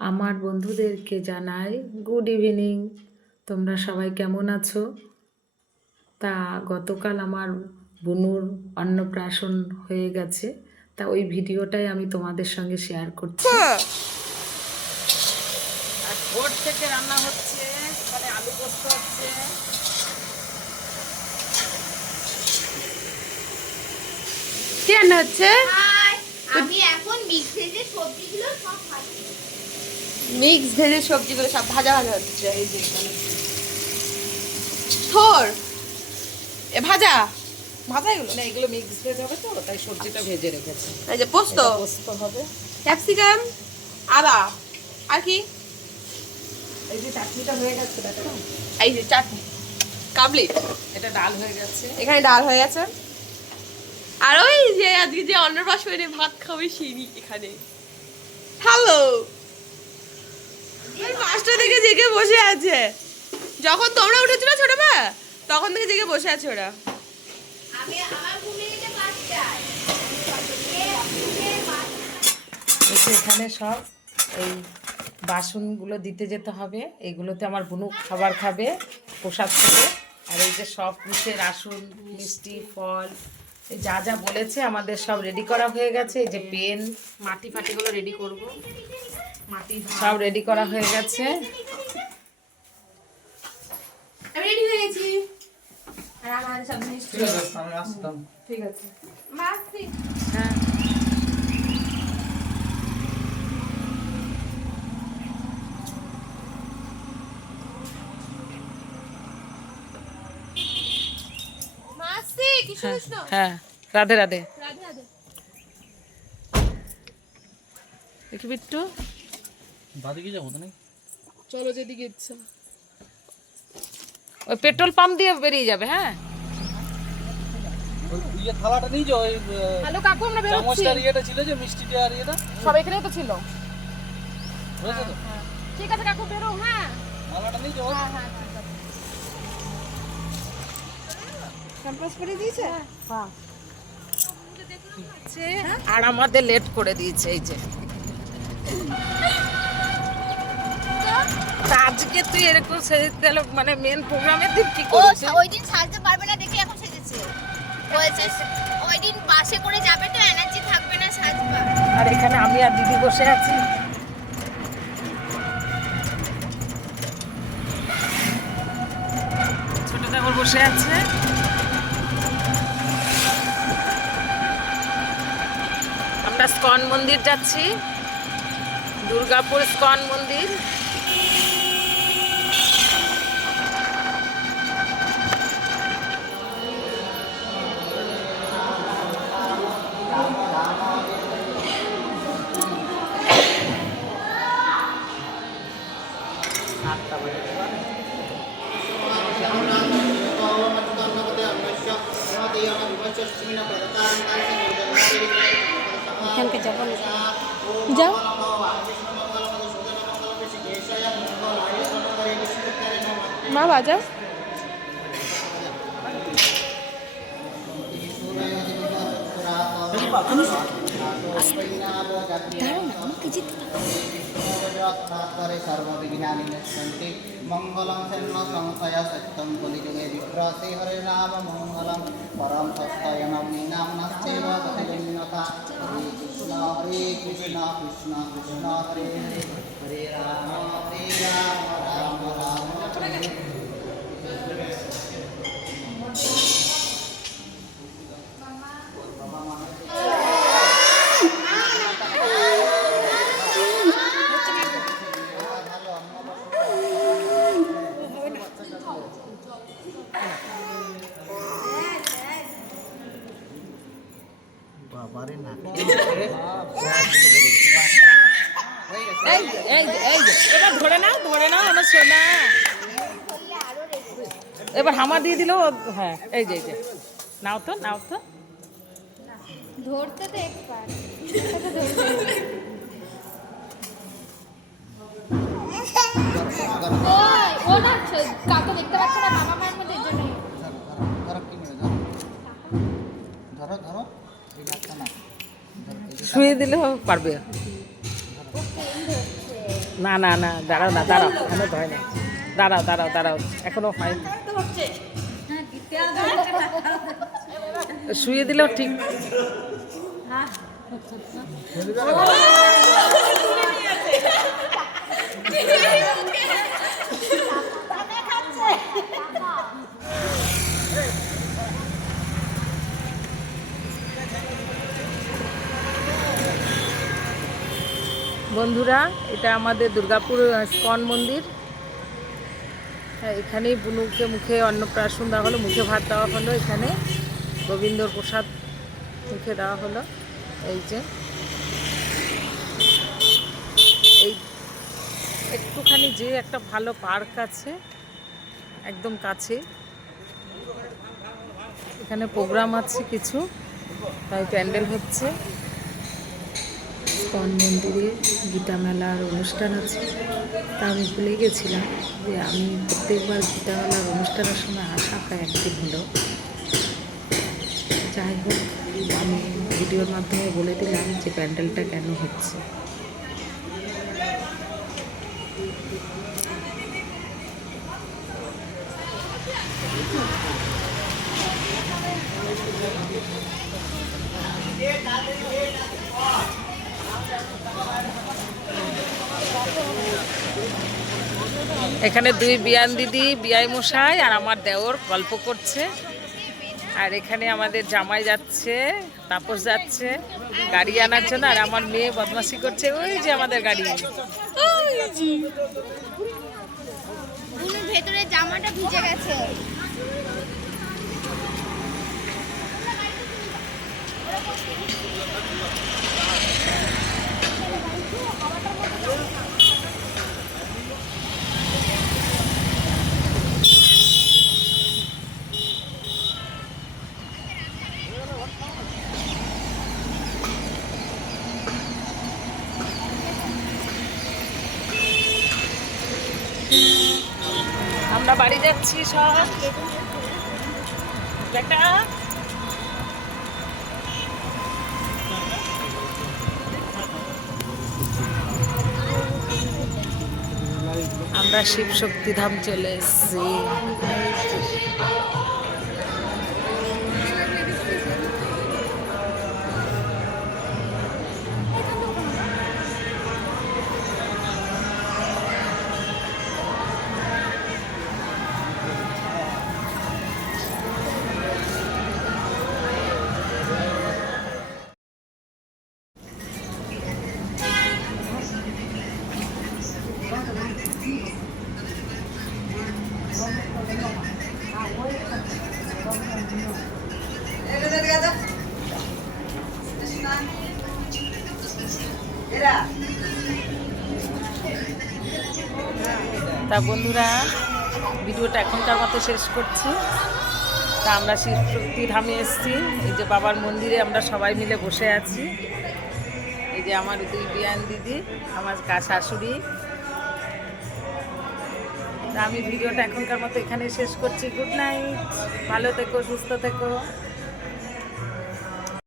আমার বন্ধুদেরকে জানাই গুড ইভিনিং তোমরা সবাই কেমন আছো? তা গতকাল আমার বুনুর অন্নপ্রাশন হয়ে গেছে তা ওই ভিডিওটাই আমি তোমাদের সঙ্গে শেয়ার করছি। আর ভোর থেকে রান্না হচ্ছে মানে আলু পোস্ত হচ্ছে কি রান্না হচ্ছে? আমি এখন মিক্স ভেজে সবজিগুলো সব ভাজি। মিক্স ভেজে সবজিগুলো সব ভাজা ভাজা হচ্ছে। থোর এ ভাজা। ভাজা এগুলো? না এগুলো মিক্স ভেজ হবে তো তাই সবজিটা ভেজে রেখেছি। এই যে পোস্ত। পোস্ত হবে। ক্যাপসিকাম আদা। আর কি? এই যে চাটনিটা হয়ে গেছে দেখো। এই যে চাটনি। কাবলি। এটা ডাল হয়ে গেছে। এখানে ডাল হয়ে গেছে। আর ওই যে আজকে যে অন্নপ্রাশনে ভাত খাবে সিঁড়ি এখানে। হ্যালো। পাঁচটা থেকে জেগে বসে আছে। যখন তোমরা উঠেছিল ছোট মা তখন থেকে জেগে বসে আছে ওরা। এখানে সব এই বাসনগুলো দিতে যেতে হবে। এগুলোতে আমার বুনু খাবার খাবে প্রসাদ খাবে। আর এই যে সব পুষের আসন মিষ্টি ফল যা যা বলেছে আমাদের সব রেডি করা হয়ে গেছে এই যে পেন মাটি ফাটিগুলো রেডি করব। মাটি সব রেডি করা হয়ে গেছে। আমি রেডি হয়ে গেছি। আর আমার সব জিনিস ঠিক আছে ঠিক আছে। মাসি হ্যাঁ মা আসছি কৃষ্ণ হ্যাঁ হ্যাঁ রাধে রাধে। রাধে রাধে দেখি বিট্টু। বাদিকে যাব তো নাকি চলো যেদিকে ইচ্ছা। ওই পেট্রোল পাম্প দিয়ে বেরিয়ে যাবে হ্যাঁ? ওই ইয়ে থালাটা নিয়ে যাও ওই হ্যালো কাকু আমরা বেরোচ্ছি। চামচটার ইয়েটা ছিল যে মিষ্টিটা আর ইয়েটা? সব এখানেই তো ছিল। ঠিক আছে কাকু বেরো হ্যাঁ। থালাটা নিয়ে যাও। হ্যাঁ হ্যাঁ। ক্যাম্পাস করে দিয়েছে? হ্যাঁ। আর আমাদের লেট করে দিয়েছে এই যে। তা? আজকে তুই এরকম সেজে তাহলে মানে মেন প্রোগ্রামের দিন কি ও করিস ওই দিন সাজতে পারবে না দেখে এখন সেজেছে। বলেছে ওই দিন বাসে করে যাবে তো এনার্জি থাকবে না সাজবা আর এখানে আমি আর দিদি বসে আছি। ছোট দেবর বসে আছে। আমরা স্কন মন্দির যাচ্ছি দুর্গাপুর স্কন মন্দির। মা বাজাও মঙ্গলম সেন্ন সংশয় সত্যম কলিযুগে বিপ্রসে হরে নাম মঙ্গলম পরম সত্যয় নমী নাম নশ্চেব সতজন্যতা হরে কৃষ্ণ হরে কৃষ্ণ কৃষ্ণ কৃষ্ণ হরে হরে হরে রাম হরে রাম রাম রাম বাবারে না। এই এই এই এবার ধরে নাও ধরে নাও আমার সোনা এবার হামা দিয়ে দিল হ্যাঁ এই যে এই যে। নাও তো নাও তো। ধরতে তো এক্সপার্ট ও না কাকু দেখতে পাচ্ছে না বাবা মায়ের মধ্যে এর জন্যই। ধরো ধরো। শুয়ে দিলে পারবে। না না না, দাঁড়াও না, দাঁড়াও, এখনও হয় না দাঁড়াও দাঁড়াও দাঁড়াও, এখনও হয়নি। শুয়ে দিলেও ঠিক। বন্ধুরা এটা আমাদের দুর্গাপুর স্কন মন্দির। হ্যাঁ, এখানেই বুনুকে মুখে অন্নপ্রাশন দেওয়া হলো মুখে ভাত দেওয়া হলো এখানে। গোবিন্দর প্রসাদ মুখে দেওয়া হলো এই যে। এই একটুখানি যে একটা ভালো পার্ক আছে একদম কাছে। এখানে প্রোগ্রাম আছে কিছু তাই প্যান্ডেল হচ্ছে। ইস্কন মন্দিরে গীতা মেলার অনুষ্ঠান আছে। তা আমি ভুলে গেছিলাম যে আমি প্রত্যেকবার গীতা মেলার অনুষ্ঠানের সময় আসা প্রায় একদিন হলো। যাই হোক, আমি ভিডিওর মাধ্যমে বলে দিলাম যে প্যান্ডেলটা কেন হচ্ছে। এখানে দুই বিয়ান দিদি বিয়াই মশাই আর আমার দেওর গল্প করছে। আর এখানে আমাদের জামাই যাচ্ছে, তাপস যাচ্ছে, গাড়ি আনার জন্য, আর আমার মেয়ে বদমাসি করছে। ওই যে আমাদের গাড়ি। ভেতরে জামাটা ভিজে গেছে। আমরা বাড়ি যাচ্ছি সব। দেখা আমরা শিব শক্তিধাম চলে এসেছি। তা বন্ধুরা, ভিডিওটা এখনকার মতো শেষ করছি। তা আমরা শিব শক্তি ধামে এসেছি। এই যে বাবার মন্দিরে আমরা সবাই মিলে বসে আছি। এই যে আমার দুই বিয়ান দিদি, আমার কা শাশুড়ি। তা আমি ভিডিওটা এখনকার মতো এখানে শেষ করছি। গুড নাইট ভালো থেকো, সুস্থ থেকো।